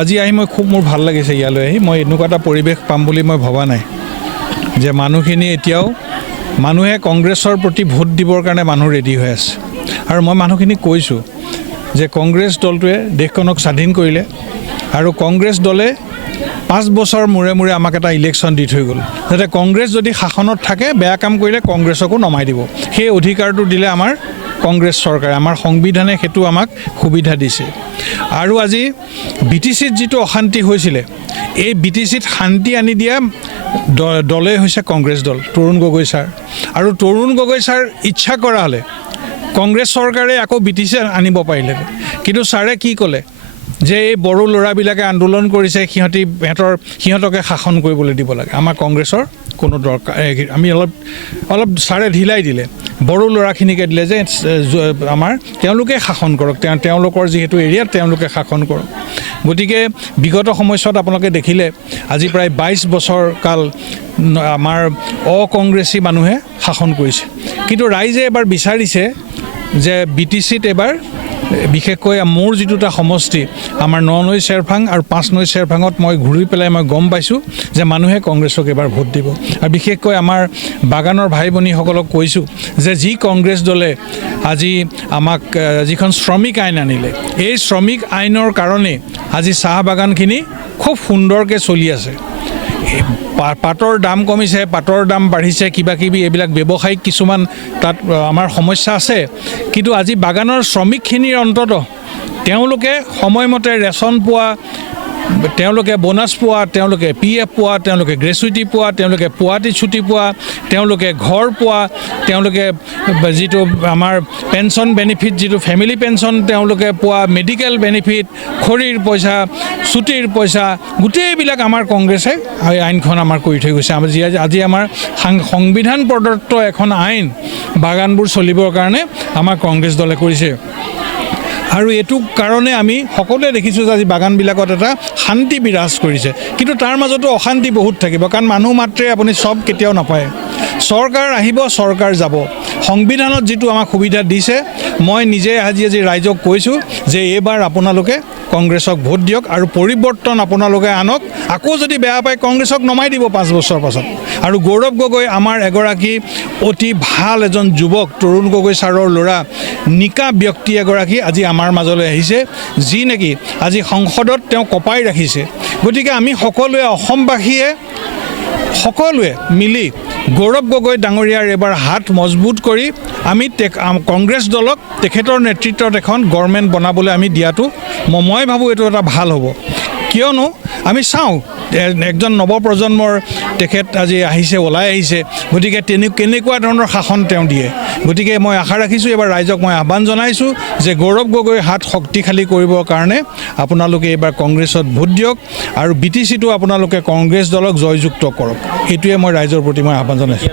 আজি আহি মই খুব মোৰ ভাল লাগিছে ইয়ালৈ আহি মই এনেকুৱা এটা পৰিৱেশ পাম বুলি মই ভবা নাই যে মানুহখিনি এতিয়াও মানুহে কংগ্ৰেছৰ প্ৰতি ভোট দিবৰ কাৰণে মানুহ ৰেডি হৈ আছে আৰু মই মানুহখিনি কৈছোঁ যে কংগ্ৰেছ দলটোৱে দেশখনক স্বাধীন কৰিলে আৰু কংগ্ৰেছ দলে 5 বছৰ মূৰে মূৰে আমাক এটা ইলেকশ্যন দি থৈ গ'ল যাতে কংগ্ৰেছ যদি শাসনত থাকে বেয়া কাম কৰিলে কংগ্ৰেছকো নমাই দিব সেই অধিকাৰটো দিলে আমাৰ কংগ্ৰেছ চৰকাৰে আমাৰ সংবিধানে সেইটো আমাক সুবিধা দিছে আৰু আজি বিটিচিত যিটো অশান্তি হৈছিলে এই বিটিচিত শান্তি আনি দিয়া দলে হৈছে কংগ্ৰেছ দল তৰুণ গগৈ ছাৰ আৰু তৰুণ গগৈ ছাৰ ইচ্ছা কৰা হ'লে কংগ্ৰেছ চৰকাৰে আকৌ বিটিচি আনিব পাৰিলে কিন্তু ছাৰে কি ক'লে যে এই বড়ো ল'ৰাবিলাকে আন্দোলন কৰিছে সিহঁতকে শাসন কৰিবলৈ দিব লাগে আমাৰ কংগ্ৰেছৰ কোনো দৰকাৰ আমি অলপ ছাৰে ঢিলাই দিলে বড়ো ল'ৰাখিনিকে দিলে যে আমাৰ তেওঁলোকে শাসন কৰক তেওঁলোকৰ যিহেতু এৰিয়াত তেওঁলোকে শাসন কৰক গতিকে বিগত সময়ছোৱাত আপোনালোকে দেখিলে আজি প্ৰায় 22 বছৰ কাল আমাৰ অকংগ্ৰেছী মানুহে শাসন কৰিছে কিন্তু ৰাইজে এবাৰ বিচাৰিছে যে বিটিচিত এবাৰ বিশেষকৈ মোৰ যিটোটা সমষ্টি আমাৰ 9 নৈ চেৰফাং আৰু 5 নৈ চেৰফাঙত মই ঘূৰি পেলাই মই গম পাইছোঁ যে মানুহে কংগ্ৰেছক এবাৰ ভোট দিব আৰু বিশেষকৈ আমাৰ বাগানৰ ভাই ভনীসকলক কৈছোঁ যে যি কংগ্ৰেছ দলে আজি আমাক যিখন শ্ৰমিক আইন আনিলে এই শ্ৰমিক আইনৰ কাৰণে আজি চাহ বাগানখিনি খুব সুন্দৰকৈ চলি আছে পাটৰ দাম কমিছে পাটৰ দাম বাঢ়িছে কিবা কিবি এইবিলাক ব্যৱসায়িক কিছুমান তাত আমাৰ সমস্যা আছে কিন্তু আজি বাগানৰ শ্ৰমিকখিনিৰ অন্তত তেওঁলোকে সময়মতে ৰেচন পোৱা তেওঁলোকে বোনাছ পোৱা তেওঁলোকে PF পোৱা তেওঁলোকে গ্ৰেচুইটি পোৱা তেওঁলোকে পুৱাতি ছুটি পোৱা তেওঁলোকে ঘৰ পোৱা তেওঁলোকে যিটো আমাৰ পেঞ্চন বেনিফিট যিটো ফেমিলি পেঞ্চন তেওঁলোকে পোৱা মেডিকেল বেনিফিট খৰিৰ পইচা ছুটিৰ পইচা গোটেইবিলাক আমাৰ কংগ্ৰেছে আইনখন আমাৰ কৰি থৈ গৈছে আজি আমাৰ সংবিধান প্ৰদত্ত এখন আইন বাগানবোৰ চলিবৰ কাৰণে আমাৰ কংগ্ৰেছ দলে কৰিছে আৰু এইটো কাৰণে আমি সকলোৱে দেখিছোঁ যে আজি বাগানবিলাকত এটা শান্তি বিৰাজ কৰিছে কিন্তু তাৰ মাজতো অশান্তি বহুত থাকিব কাৰণ মানুহ মাত্ৰে আপুনি সব কেতিয়াও নাপায় চৰকাৰ আহিব চৰকাৰ যাব সংবিধানত যিটো আমাক সুবিধা দিছে মই নিজে আজি ৰাইজক কৈছোঁ যে এইবাৰ আপোনালোকে কংগ্ৰেছক ভোট দিয়ক আৰু পৰিৱৰ্তন আপোনালোকে আনক আকৌ যদি বেয়া পায় কংগ্ৰেছক নমাই দিব 5 বছৰ পাছত আৰু গৌৰৱ গগৈ আমাৰ এগৰাকী অতি ভাল এজন যুৱক তৰুণ গগৈ ছাৰৰ ল'ৰা নিকা ব্যক্তি এগৰাকী আজি আমাৰ মাজলৈ আহিছে যি নেকি আজি সংসদত তেওঁ কপাই ৰাখিছে গতিকে আমি সকলোৱে অসমবাসীয়ে সকলোৱে মিলি গৌৰৱ গগৈ ডাঙৰীয়াৰ এবাৰ হাত মজবুত কৰি আমি কংগ্ৰেছ দলক তেখেতৰ নেতৃত্বত এখন গভৰ্ণমেণ্ট বনাবলৈ আমি দিয়াটো মই ভাবোঁ এইটো এটা ভাল হ'ব কিয়নো আমি চাওঁ একজন নৱপ্ৰজন্মৰ তেখেত আজি আহিছে ওলাই আহিছে গতিকে কেনেকুৱা ধৰণৰ শাসন তেওঁ দিয়ে গতিকে মই আশা ৰাখিছোঁ এবাৰ ৰাইজক মই আহ্বান জনাইছোঁ যে গৌৰৱ গগৈ হাত শক্তিশালী কৰিবৰ কাৰণে আপোনালোকে এইবাৰ কংগ্ৰেছত ভোট দিয়ক আৰু বিটিচিটো আপোনালোকে কংগ্ৰেছ দলক জয়যুক্ত কৰক এইটোৱে মই ৰাইজৰ প্ৰতি মই আহ্বান জনাইছোঁ